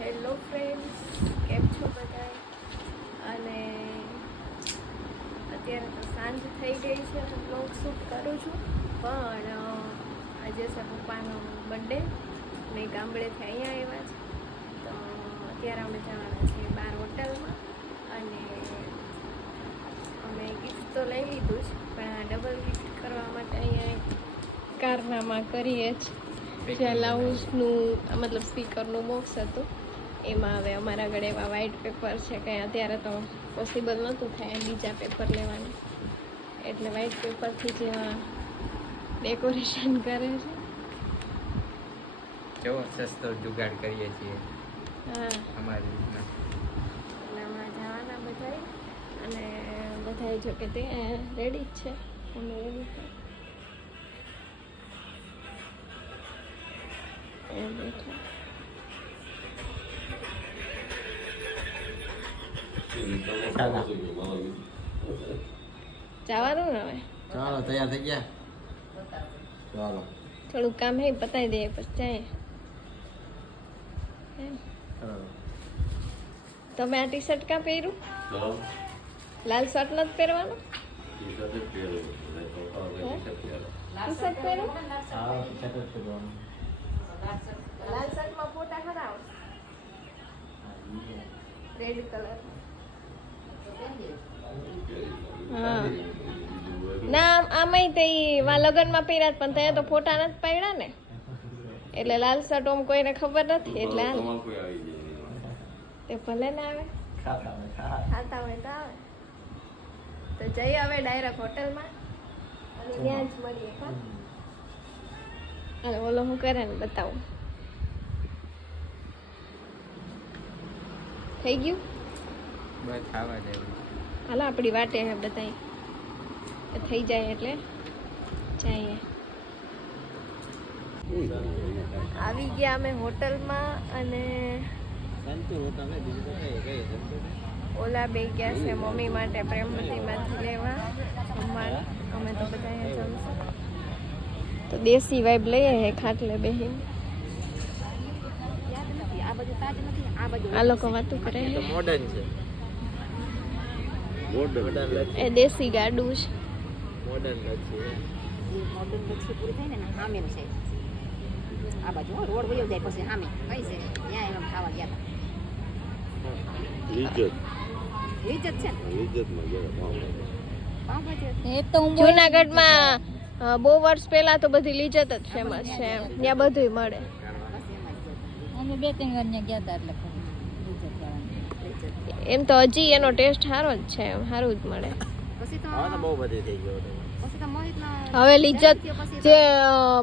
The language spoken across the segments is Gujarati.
હેલો ફ્રેન્ડ્સ, કેમ છો બધા? અને અત્યારે તો સાંજ થઈ ગઈ છે તો બ્લોગ શૂટ કરું છું, પણ આજે છે પપ્પાનો બર્થડે ને ગામડેથી અહીંયા આવ્યા છે. તો અત્યારે અમે જવાના છીએ બહાર હોટલમાં, અને અમે ગિફ્ટ તો લઈ લીધું છે, પણ આ ડબલ ગિફ્ટ કરવા માટે અહીંયા કારનામા કરીએ જ. જ્યાં લાઉન્જનું મતલબ સ્પીકરનું બોક્સ હતું એમાં હવે અમારા આગળ એવા વ્હાઇટ પેપર છે કંઈ અત્યારે તો પોસિબલ નહોતું થાય બીજા પેપર લેવાનું, એટલે વ્હાઇટ પેપરથી જ ડેકોરેશન કરે છે. કેવો સસ્તો જુગાડ કરીએ છીએ. હા, અમારી રીતના. એટલે હમણાં જવાના બધાય, અને બધાય જો કે તે રેડી જ છે. અમે રેડી છે એ બેઠા. જવાનું ને હવે? ચાલો તૈયાર થઈ ગયા. ચાલો થોડુંક કામ હે પતાવી દઈએ પછી જાય. તમે આ ટી શર્ટ કાં પહેર્યું? લાલ શર્ટ નથી પહેરવાનું? ટી શર્ટ પહેર્યું? લાલ શર્ટમાં ફોટા ખરા આવશે. Red colour. હા ના, આમાંય તે લગ્નમાં પહેર્યા પણ ત્યાં તો ફોટા નથી પાડ્યા ને, એટલે લાલ શર્ટ ઓમ કોઈને ખબર નથી, એટલે હાલ તે ભલે ના આવે, ખાતા હોય તો આવે. તો જઈએ હવે ડાયરેક્ટ હોટલમાં અને ત્યાં જ મળીએ. અને ઓલો હું કરે ને બતાવું. થઈ ગયું? બસ ખાવા જેવું. હાલો આપણી વાટે હે બધાય, થઈ જાય એટલે જઈએ. આવી ગયા અમે હોટલમાં, અને ઓલા બે ગયા છે મમ્મી માટે પ્રેમવતીમાંથી લેવા જમવાનું. અમે તો બધા અહીંયા જમશું. તો દેશી વાઇબ લઈએ હે ખાટલે બેહીને. આ લોકો વાતું કરે છે. મોડર્ન છે. એ દેશી ગાડું છે. મોડર્ન છે. મોડર્ન પછી પૂરી થાય ને સામે છે આ બાજુ રોડ વયો જાય પછી સામે કઈ છે ત્યાં એમ ખાવા ગયા હતા. જુનાગઢમાં બહુ વર્ષ પહેલા તો બધી લિજ્જત જ ફેમસ છે, ત્યાં બધું મળે. અમે 2-3 વાર ત્યાં ગયા હતા એટલે એમ તો હજી એનો ટેસ્ટ સારો જ છે, સારું જ મળે. પછી તો બહુ બધી થઈ ગયો. પછી તો મોહિતના હવે લિજ્જત જે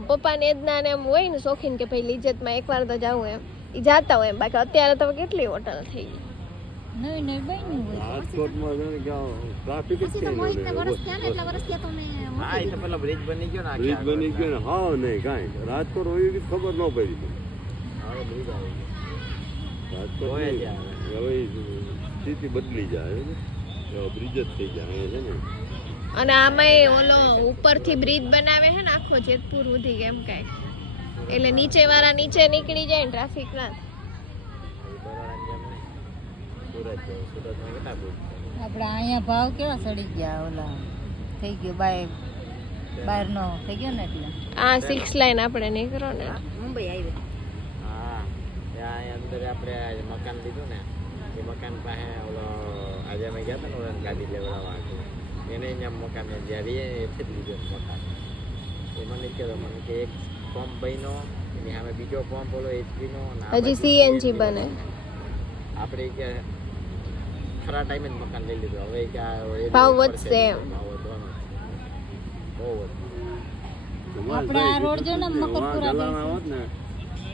પપ્પાને એદના ને એમ હોય ને શોખીન કે ભાઈ લિજ્જતમાં એકવાર તો જાવું એમ, એ જાતા હોય એમ. બાકી અત્યારે તો કેટલી હોટલ થઈ ગઈ. નવી બન્યું હોય પછી તો મોહિતને વર્ષ થયા ને એટલા વર્ષ થયા તો મેં હા, એ તો પેલો બ્રિજ બની ગયો ને. બ્રિજ બની ગયો ને. હા નહીં કાંઈ રાજકોટ હોય એવી ખબર ન પડી. હવે બ્રિજ આવી રાજકોટ હોય જ નહીં. હવે સ્થિતિ બદલી જાય ને, બ્રિજ જ થઈ જાય અહીંયા છે ને. અને આમાંય ઓલો ઉપરથી બ્રિજ બનાવે છે ને આખો જેતપુર સુધી એમ કાંઈક, એટલે નીચે વાળા નીચે નીકળી જાય ને ટ્રાફિક ના થાય. સુરતમાં કેટલા બ્રિજ છે? આપણે અહીંયા ભાવ કેવા સડી ગયા ઓલા થઈ ગયો બહારનો થઈ ગયો ને એટલે આ 6 લાઈન આપણે નીકળો ને મુંબઈ આવી. હા, ત્યાં અંદર આપણે મકાન લીધું ને, એ મકાન પાસે ઓલો આજે અમે ગયા હતા ને ઓલા ગાડી લેવડાવવા એને અહીંયા મકાન જ્યાં રહીએ એટલે જ લીધું મકાન. એ મને કહેતો મને કે એક પંપ બન્યો, એની સામે બીજો પંપ ઓલો એચપીનો, હજી સીએનજી બને. આપણે કે ખરા ટાઈમે જ મકાન લઈ લીધું. હવે કે ભાવ વધશે એમ. બહુ આપણે આ રોડ જો ને મકરપુરા હોત ને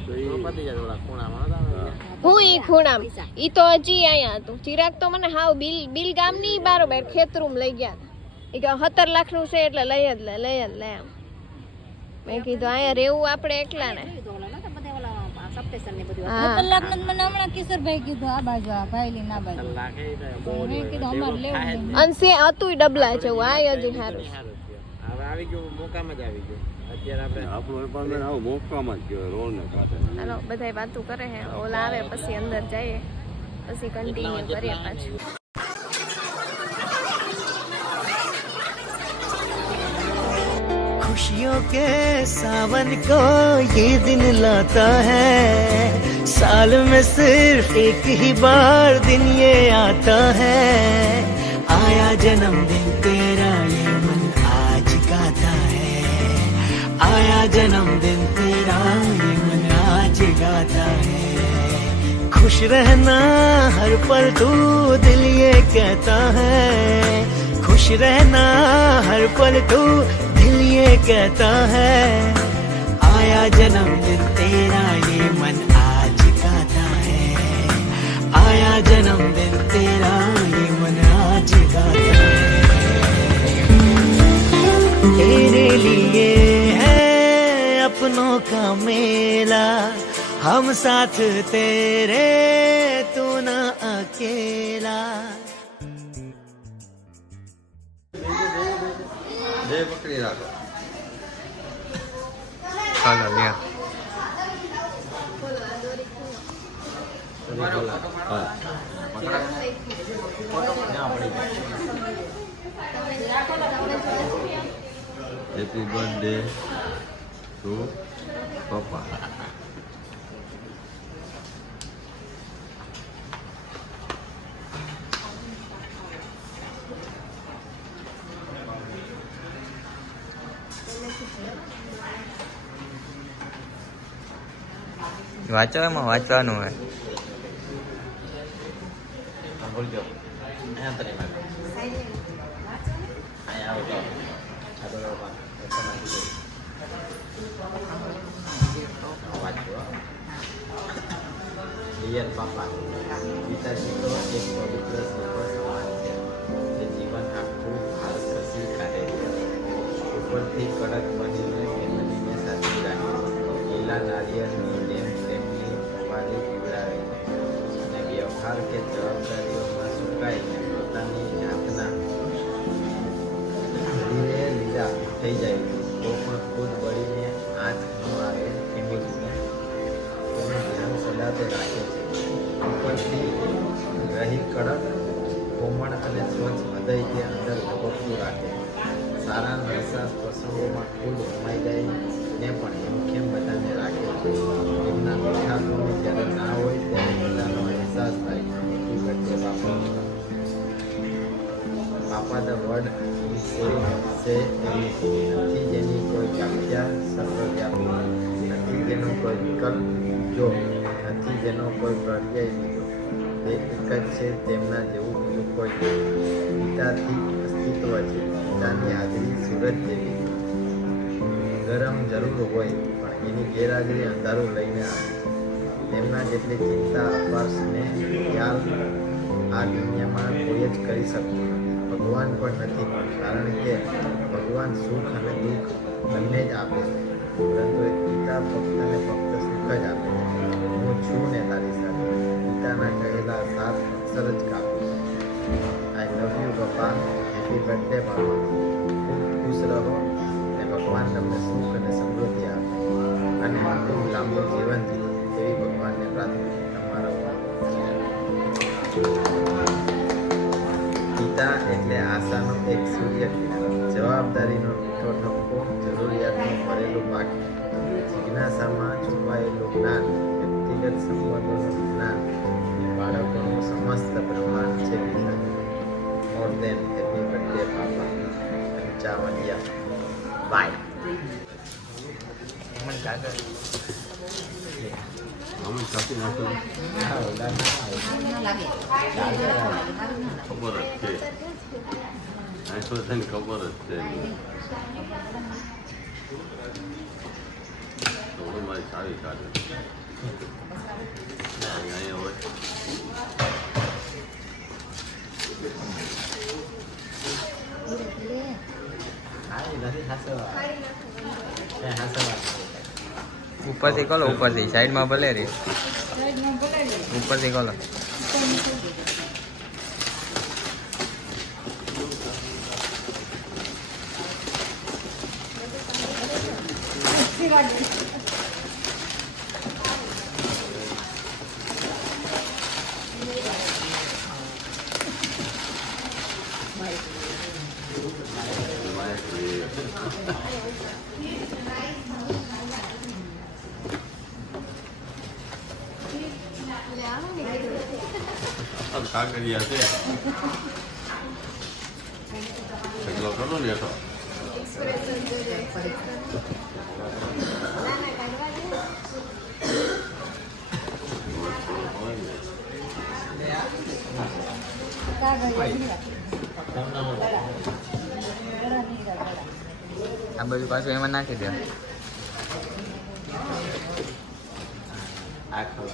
તો પતી જાય થોડા ખૂણામાં હતા. હું ઈ ખૂણામ ઈ તો હજી અહીંયા હતું. ચિરાગ તો મને હાવ બિલ ગામની બારોબાર ખેતરૂમ લઈ ગયા હતા. એ કે 17 લાખનું છે એટલે લઈ જ લે એમ. મેં કીધું અહીંયા રહેવું આપણે એકલા ને. મને હમણાં કિશોરભાઈ કીધું આ બાજુ આ ભાઈલી ના બાજુ મેં કીધું અમારે લેવું અને સે હતું ડબલા જેવું. આ હજી સારું. હવે આવી ગયું મોકામાં જ આવી ગયું. અત્યારે આપણે આપણો એપાર્ટમેન્ટ આવો મોકામાં જ કહેવાય, રોડને કાંઠે. હાલો બધાય વાતું કરે છે, ઓલા આવે પછી અંદર જઈએ, પછી કન્ટિન્યુ કરીએ પાછું. खुशियों के सावन को ये दिन लाता है, साल में सिर्फ एक ही बार दिन ये आता है, आया जन्मदिन तेरा ये मन आज गाता है, आया जन्मदिन तेरा ये मन आज गाता है, खुश रहना हर पल तू दिल ये कहता है, खुश रहना हर पल तू दिल ये कहता है, आया जन्मदिन तेरा ये मन आज गाता है, आया जन्मदिन तेरा ये मन आज गाता है, तेरे लिए है अपनों का मेला, हम साथ तेरे तू ना अकेला. જે પકડી રાખો. ચાલો લ્યો. હા. હેપી બર્થડે ટુ પપ્પા. વાંચો, એમાં વાંચવાનું હોય. બોલજો અહીંયા તને મારો અહીંયા આવો તો આ તો વાંચો. ડિયર પાપા, પિતાજીનો એક પવિત્ર સ્વભાવ સમાન છે જે જીવન આખું હાલ ખસી કાઢે છે. ઉપરથી કડક બનીને ફેમિલીને સાચી રાખે, લીલા નારિયેળની જેમ તેમની ઉપાધિ પીવડાવે અને વ્યવહાર કે જવાબદારીઓમાં સુકાઈને પોતાની જાતના ધીરે લીલા થઈ જાય તો પણ ખુદ બળીને આંચ ન આવે ફેમિલીને તેનું ધ્યાન સદાતે રાખે છે. ઉપરથી રહી કડક, કોમળ અને સ્વચ્છ હૃદય તે અંદર લપકતું રાખે. સારા નરસાસ પ્રસંગોમાં ખુદ સમાઈ જાય ને પણ એમ કેમ બધાને રાખે છે. એમના મીઠા ગુણો જ્યારે ના હોય ત્યારે બધાનો અહેસાસ થાય. હેપી બર્થડે બાપા. બાપા ધ વર્ડ સે નથી જેની કોઈ વ્યાખ્યા સર્વવ્યાપી, નથી જેનો કોઈ વિકલ્પ જો, નથી જેનો કોઈ પ્રત્યય બીજો, એ એક જ છે તેમના જેવું બીજું કોઈ નહીં. પિતાથી અસ્તિત્વ છે, પિતાની હાજરી સૂરજ જેવી, ગરમ જરૂર હોય પણ એની ગેરહાજરી અંધારું લઈને આવે છે. તેમના જેટલી ચિંતા, અપાર સ્નેહ, ખ્યાલ આ દુનિયામાં કોઈ જ કરી શકતું નથી. ભગવાન પણ નથી, કારણ કે ભગવાન સુખ અને દુઃખ બંને જ આપે છે, પરંતુ એક પિતા ફક્ત ને ફક્ત સુખ જ આપે છે. હું છું ને તારી સાથે, પિતાના કહેલા 7 અક્ષર જ કાપું છું. આઈ લવ યુ પપ્પા. હેપી બર્થડે બાપા. ખૂબ ખુશ રહો અને ભગવાન તમને સુખ અને સમૃદ્ધિ આપે અને ખૂબ લાંબુ જીવન જીવે એવી ભગવાનને પ્રાર્થના. તમારો પિતા એટલે આશાનો એક સૂર્ય કિરણ, જવાબદારીનો મીઠો ઠપકો, જરૂરિયાતનું ભરેલું પાકી, જિજ્ઞાસામાં છુપાયેલું જ્ઞાન, વ્યક્તિગત સંબંધોનું જ્ઞાન, બાળકોનું સમસ્ત બ્રહ્માંડ છે પિતા. મોર દેન હેપી બર્થડે પાપા. 55 બાય. મને કાગળ અમે કાપી નાખો લાગે ખબર જ છે. આંખો થઈને ખબર જ છે. તો મારી સારી કાઢે અહીંયા હોય. ઉપરથી કોલો, ઉપરથી સાઈડમાં ભલે રે, ઉપરથી કોલો. કાંકરિયા છે એટલો કરો ને તો એક્સપ્રેશન જોજો નાના કાઢવા દે આ બધું પાછું એમાં નાખી દે. આ ખબર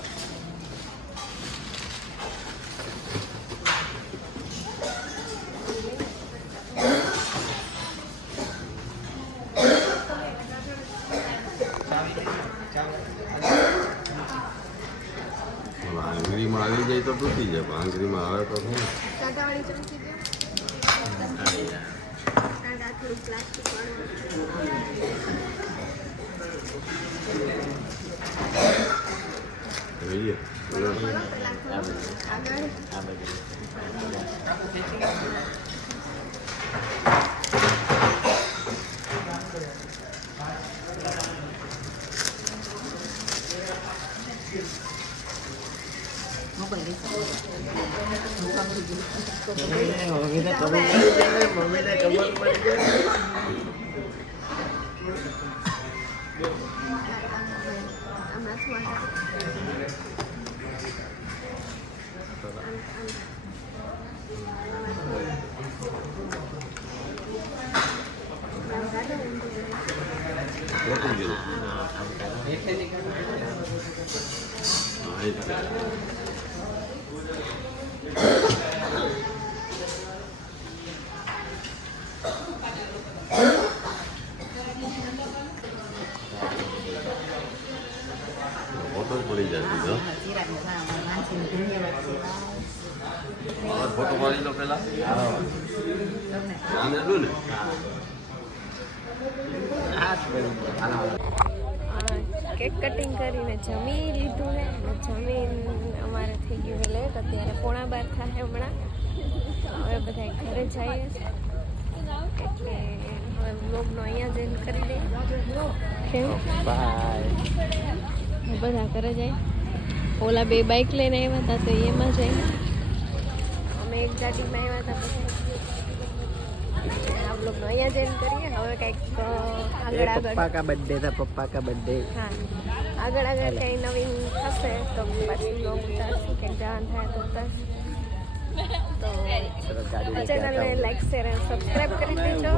આંગળીમાં આવી જાય તો તૂટી જાય પણ આંગળીમાં આવે તો શું કાંટાવાળી ચમચી દે કાંટા થોડું પ્લાસ્ટિક જોઈએ વાળું આગળ આ બધું મમ્મીને ખબર પડી જાય. હમણાં શું તૂટી ગયું ફોટો પડી જાય બીજો ફોટો પાડી લો પેલા આને દો ને કેક કટિંગ કરીને જમી લીધું ને અને જમીન અમારે થઈ ગયું લેટ. અત્યારે 11:30 થાય હમણાં. હવે બધા ઘરે જઈએ છે એટલે હવે વ્લોગનો અહીંયા જ એન્ડ કરી દઈએ. કેવું બધા ઘરે જાય. ઓલા 2 બાઇક લઈને આવ્યા હતા તો એમાં જાય. અમે એક ગાડીમાં આવ્યા હતા. આ વ્લોગનો અહીંયા જ એન્ડ કરીએ. હવે કંઈક આગળ બર્થડે था पप्पा का बर्थडे. હા આગળ કંઈ નવીન થશે તો પાછું વ્લોગ ઉતારશું. કંઈક જવાનું થાય તો ઉતારશું. તો ચેનલને લાઈક શેર અને સબસ્ક્રાઈબ કરી દેજો.